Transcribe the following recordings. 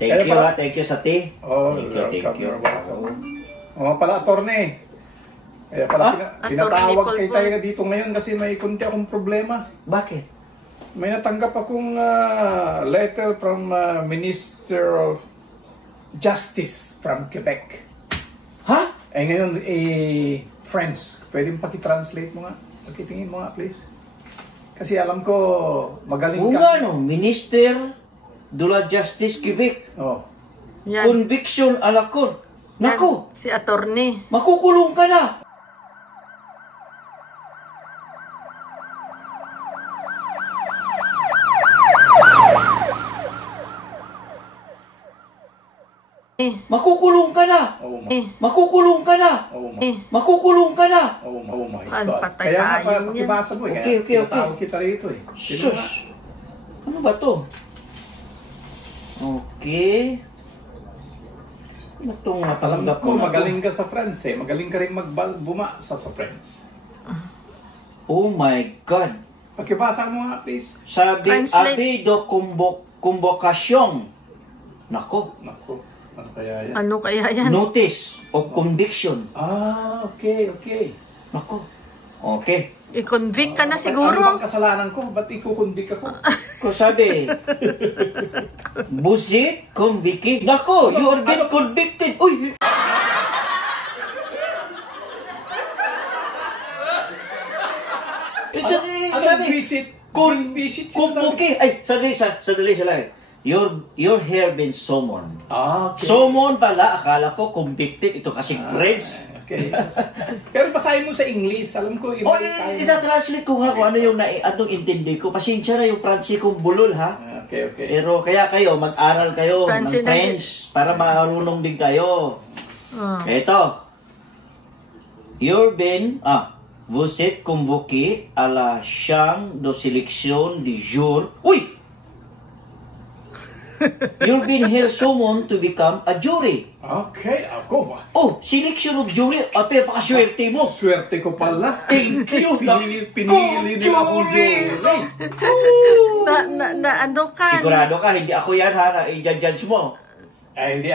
Thank you ha, thank you sa tea. Oh, thank you. Oh, pala, attorney. Kaya pala pinatawag kay tayo dito ngayon kasi may kunti akong problema. Bakit? May natanggap akong letter from Minister of Justice from Quebec. Ha? Eh ngayon, friends, pwede mo pakitranslate mo nga? Pakitingin mo nga, please. Kasi alam ko, magaling ka. No? Minister de la Justice Quebec. Oh. Yan. Conviction à la cour. Naku! Si attorney. Makukulong ka na! Makukulong ka na! Oh, Makukulong ka na! Makukulong ka na! oh my Ano, God. patay Kaya tayo nga, niyan. makibasa mo eh. Okay. Pinatawag kita rito eh. Sus! Ano ba to? Okay. Ano itong Alam natanggap ko, na to? magaling ka sa French eh. Magaling ka rin bumasa sa French. Oh my God! Pakibasa mo nga, please. Sabi, Translate. abido convocation. Nako. Naku, ano kaya yan? Ano kaya yan? Notice of conviction. Ah, okay. Nako. Okay. I-convict ka na Ano siguro. bang kasalanan ko? Ba't ikukonvict ako? Ko sabi, busit, convicted. Nako, you are been convicted. Uy! Sabi, visit? Visit okay. Ay, sadali sila. Your hair been summoned. Ah, okay. Summon pala, akala ko convicted. Ito kasi French. Okay. Pero basahin mo sa English. Alam ko, iba tayo. Ita-translate ko nga kung ano yung anong intindi ko. Pasensya na yung Franci kong bulol, ha? Okay. Pero kaya kayo, mag-aral kayo Franci ng French para marunong din kayo. Ito. You've been, vous êtes convoqué à la chambre de sélection du jour. Uy! You've been here summoned to become a jury. Okay, ako ba? Oh, selection of jury. Pero pakaswerte mo. Swerte ko pala. Thank you. Pinili nila akong jury. Ano ka? Sigurado ka, hindi ako yan ha, na i-judge mo. Ay, hindi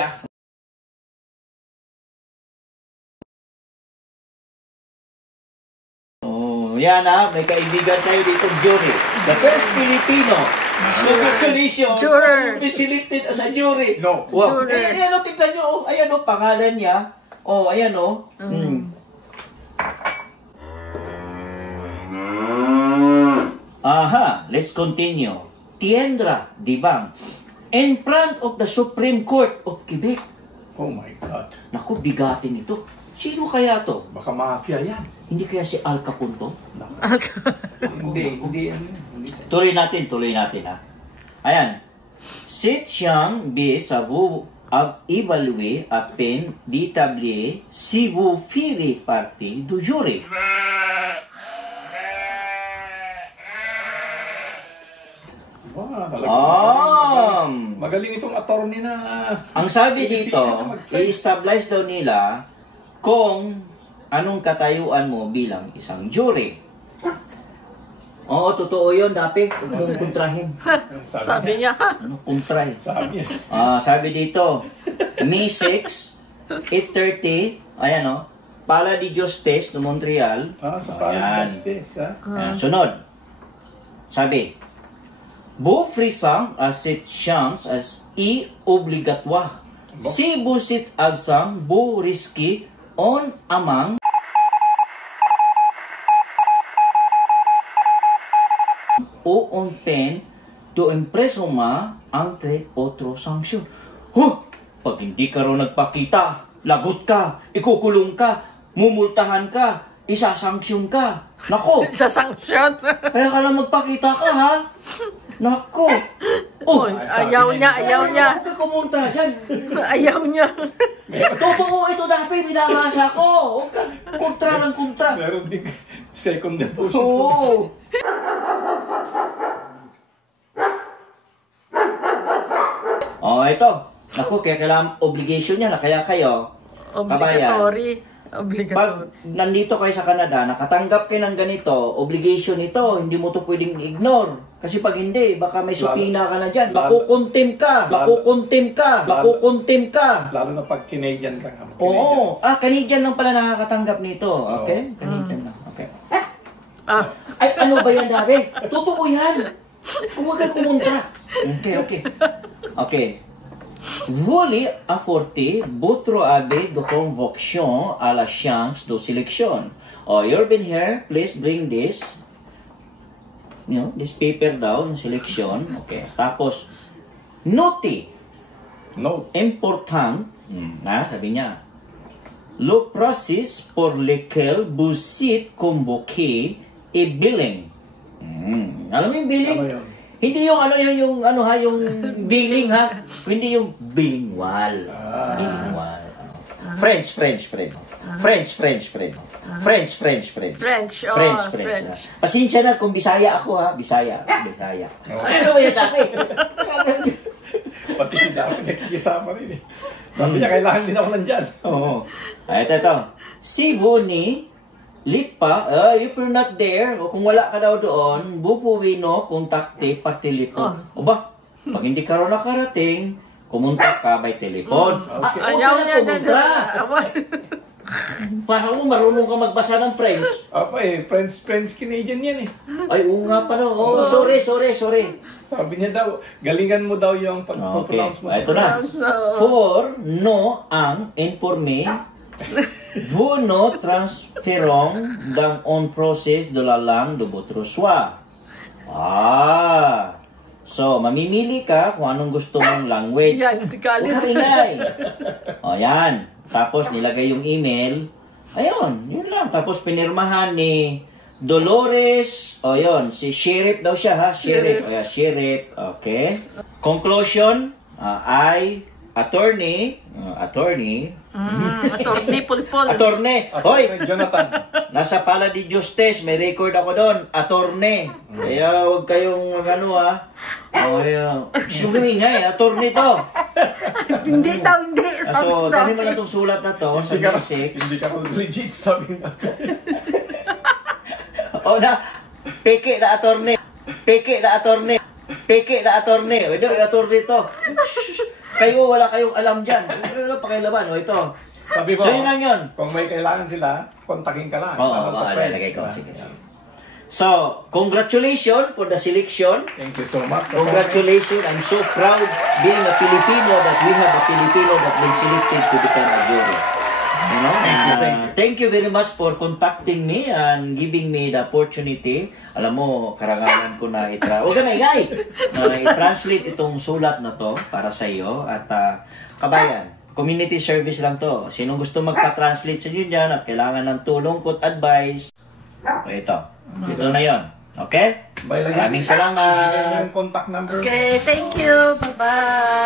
Oh, yan ha, may kaibigan tayo dito jury. The first Filipino. Congratulations. Juror. Be selected as a jury. No. Wow. Juror. Ayan o, tignan nyo. Oh. Ayan o, pangalan niya. Oh, ayan o. Aha, let's continue. Tiendra Dibang. In front of the Supreme Court of Quebec. Oh my God. Naku, bigatin ito. Sino kaya to? Baka mafia yan. Hindi kaya si Al Capone to? Hindi. Tuloy natin ha. Ayan. Sit Chiang B sa vous évaluer à peine d'établir si vous ferez partie du jury. Wow, talaga. Magaling itong attorney na... Ang sabi dito, i-establish daw nila kung anong katayuan mo bilang isang jury. Oo, totoo yun, Dapi. Huwag mong kontrahin. Sabi niya. Ano, kontrahin? Sabi Sabi dito, May 6, 8:30, ayan o, Pala di Justice no Montreal. Sa Pala di Justice, ha? Ayan, sunod. Sabi, Beau frisant à cette chance as obligatoire. Si vous êtes absent, vous risquez on amang o on peine de emprisonnement entre autres sanctions. Pag hindi ka rin nagpakita, lagot ka, ikukulong ka, mumultahan ka, isasanksyon ka. Nako! Isasanksyon? Kaya ka lang magpakita ka, ha? Nako! Oh, ayaw niya. Huwag ka kumunta dyan. Ayaw niya. Totoo ito, Dapi, binabasa ko. Huwag ka kontra ng kontra. Meron din second devotion. Oo. Oh, ito. Naku, kaya kailangan obligation niya na. Kaya kayo, kabayan, Obligatory. Obligatory. nandito kayo sa Canada, nakatanggap kayo ng ganito, obligation ito, hindi mo to pwedeng ignore. Kasi pag hindi, baka may supina ka na dyan. Makukuntim ka, makukuntim ka, makukuntim ka. Lalo na pag Canadian ka nga. Oo. Canadian lang pala nakakatanggap nito. Okay? Canadian lang. Okay. Ah, Ay, ano ba yan, Dabe? Totoo yan. Huwag kang kumontra. Okay. Okay. Voulez apporter votre avis de convocation à la chance de sélection. You've been here, please bring this. This paper daw, yung selection. Okay. Tapos, note. Important. Sabi niya. Le process pour lequel vous êtes convoqué est billing. Alam mo yung billing? Ano yun? Hindi yung yung billing ha. Hindi yung bilingual. Bilingual. French. Pasensya na kung Bisaya ako ha. Bisaya. Ano ba yun dati? Pati hindi ako nakikisama rin eh. Sabi niya, kailangan din ako nandyan. Oo. Ito. Si Bonnie, lit pa, if you're not there, o kung wala ka daw doon, bupuwino, kontakte, par telepon. O ba, pag hindi ka raw nakarating, kumunta ka by telepon. Okay. ayaw niya na. Para mo marunong ka magbasa ng French. Apa French Canadian yan eh. Ay, oo nga pala. Oh, sorry. Sabi niya daw, galingan mo daw yung pag-pronounce mo. Ito na. For no ang informé, vous no transférons dans un process de la langue de votre choix. So, mamimili ka kung anong gusto mong language. Yan, galit. Huwag kang ingay. Yan. Tapos, nilagay yung email. Ayun, yun lang. Tapos, pinirmahan ni Dolores. Yun, si Sheriff daw siya, ha? Sheriff. Sheriff. Okay. Conclusion, attorney, Attorney Pulpul. Attorney. Hoy, Jonathan. nasa pala di Justes, may record ako doon. Attorney. Kaya huwag kayong sumingin nga attorney to. Hindi. So, dami mo lang itong sulat na to sa basics. Hindi ka legit, sabi nga. Peke na attorney. O, ito, attorney to. Kayo, wala kayong alam dyan. Ano pakilaban? O, ito. Sabi mo, So, yun lang yun. kung may kailangan sila, kontakin ka lang. Oo, lalagay ko. Sige. So, congratulations for the selection. Thank you so much. Congratulations. I'm so proud being a Filipino that we have a Filipino that been selected to become a jury. Thank you very much for contacting me and giving me the opportunity. Alam mo, karangalan ko na huwag ka maingay! I-translate itong sulat na to para sa iyo. At kabayan, community service lang to. Sinong gusto magpa-translate sa inyo dyan at kailangan ng tulong ko at advice, ito na yon. Okay? Maraming salamat! Yung contact number. Okay, thank you. Bye-bye.